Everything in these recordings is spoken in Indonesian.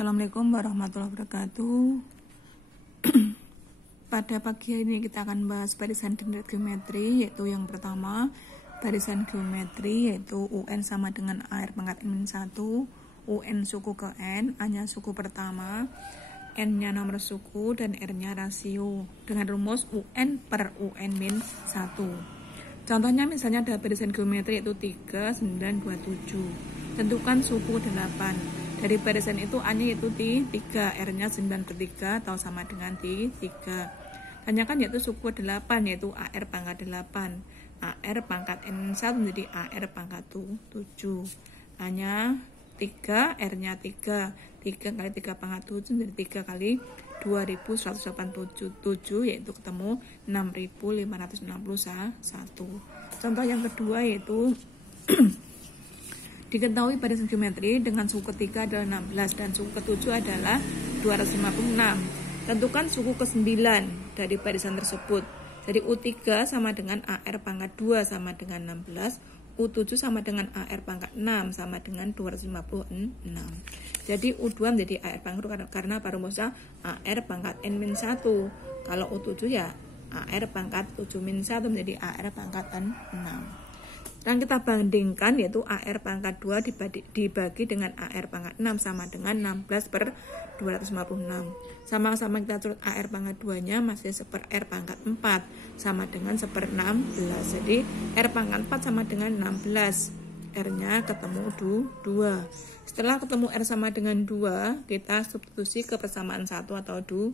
Assalamualaikum warahmatullahi wabarakatuh. Pada pagi ini kita akan bahas barisan deret geometri, yaitu yang pertama barisan geometri yaitu UN sama dengan AR pangkat N-1, UN suku ke N, A-nya suku pertama, N-nya nomor suku, dan R-nya rasio dengan rumus UN per UN-1. Contohnya misalnya ada barisan geometri yaitu 3, 9, 2, 7. Tentukan suku 8. Dari barisan itu A-nya yaitu 3, R-nya 9/3 atau sama dengan 3. Tanyakan yaitu suku 8 yaitu AR pangkat 8. AR pangkat N1 menjadi AR pangkat 7. A-nya 3, R-nya 3. 3 kali 3 pangkat 7 menjadi 3 kali 2187 yaitu ketemu 6561. Contoh yang kedua yaitu diketahui barisan geometri dengan suku ketiga adalah 16 dan suku ketujuh adalah 256. Tentukan suku ke-9 dari barisan tersebut. Jadi U3 sama dengan AR pangkat 2 sama dengan 16, U7 sama dengan AR pangkat 6 sama dengan 256. Jadi U2 menjadi AR pangkat 2 karena rumusnya AR pangkat N-1. Kalau U7 ya AR pangkat 7-1 menjadi AR pangkat 6. Dan kita bandingkan yaitu AR pangkat 2 dibagi dengan AR pangkat 6 sama dengan 16/256. Sama-sama kita turut AR pangkat 2-nya masih 1/R pangkat 4 sama dengan 1/16. Jadi R pangkat 4 sama dengan 16. R-nya ketemu 2. Setelah ketemu R sama dengan 2, kita substitusi ke persamaan 1 atau 2.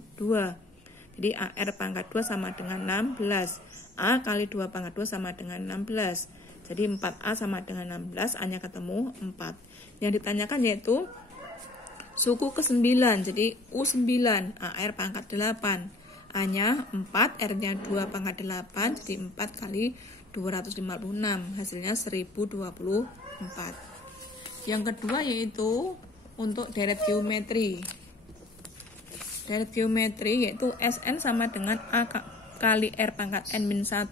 Jadi AR pangkat 2 sama dengan 16. A kali 2 pangkat 2 sama dengan 16. Jadi 4A sama dengan 16, A-nya ketemu 4. Yang ditanyakan yaitu suku ke-9, jadi U9, AR pangkat 8. A-nya 4, R-nya 2 pangkat 8, jadi 4 kali 256, hasilnya 1024. Yang kedua yaitu untuk deret geometri. Deret geometri yaitu SN sama dengan A kali R pangkat N-1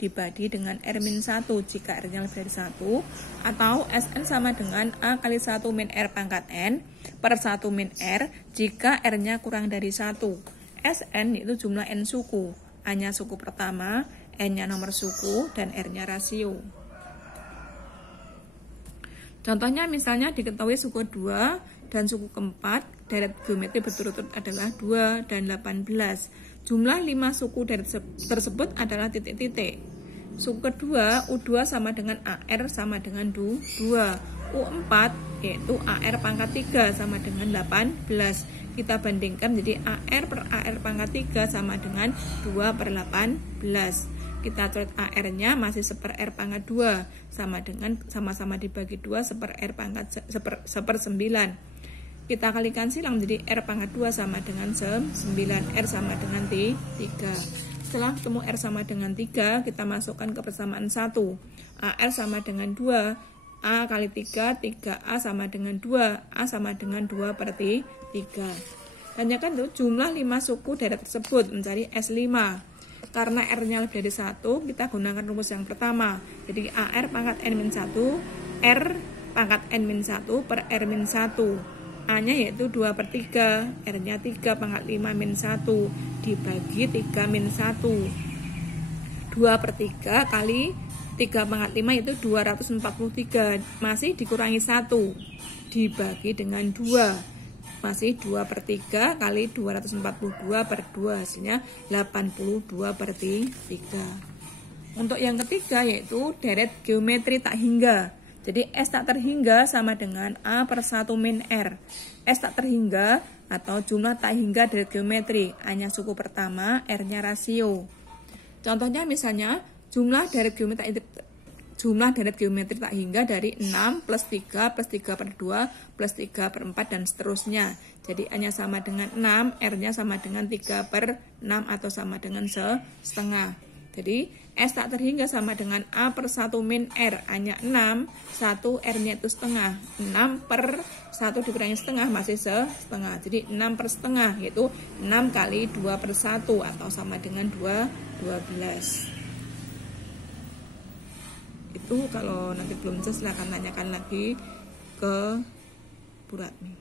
dibagi dengan R-1 jika R-nya lebih dari 1, atau SN sama dengan A kali 1 min R pangkat N per 1 min R jika R-nya kurang dari 1. SN itu jumlah N suku, A-nya suku pertama, N-nya nomor suku, dan R-nya rasio. Contohnya misalnya diketahui suku 2 dan suku keempat, deret geometri berturut-turut adalah 2 dan 18. Jumlah 5 suku deret tersebut adalah titik-titik. Suku kedua, U2 sama dengan AR sama dengan 2. U4 yaitu AR pangkat 3 sama dengan 18. Kita bandingkan jadi AR per AR pangkat 3 sama dengan 2/18. Kita coret AR-nya masih 1/R pangkat 2 sama dengan sama-sama dibagi 2 1/R pangkat 1/9. Kita kalikan silang menjadi R pangkat 2 sama dengan 9, R sama dengan 3. Setelah ketemu R sama dengan 3, kita masukkan ke persamaan 1. AR sama dengan 2, A kali 3, 3A sama dengan 2, A sama dengan 2/3. Tanyakan tuh jumlah 5 suku deret tersebut, mencari S5. Karena R-nya lebih dari 1, kita gunakan rumus yang pertama. Jadi AR pangkat N-1, R pangkat N-1 per R-1. A-nya yaitu 2/3, R-nya 3 pangkat 5 min 1 dibagi 3 min 1. 2/3 kali 3 pangkat 5 itu 243, masih dikurangi 1 dibagi dengan 2. Masih 2/3 kali 242/2, hasilnya 82/3. Untuk yang ketiga yaitu deret geometri tak hingga. Jadi S tak terhingga sama dengan A per 1 min R. S tak terhingga atau jumlah tak hingga deret geometri. A-nya suku pertama, R-nya rasio. Contohnya misalnya jumlah deret geometri tak hingga dari 6 plus 3 plus 3/2 plus 3/4 dan seterusnya. Jadi A-nya sama dengan 6, R-nya sama dengan 3/6 atau sama dengan setengah. Jadi S tak terhingga sama dengan A per 1 min R, A-nya 6, 1 R-nya itu setengah, 6 per 1 dikurangi setengah masih setengah. Jadi 6 per setengah yaitu 6 kali 2/1 atau sama dengan 12. Itu kalau nanti belum jelas silahkan tanyakan lagi ke Bu Ratmi.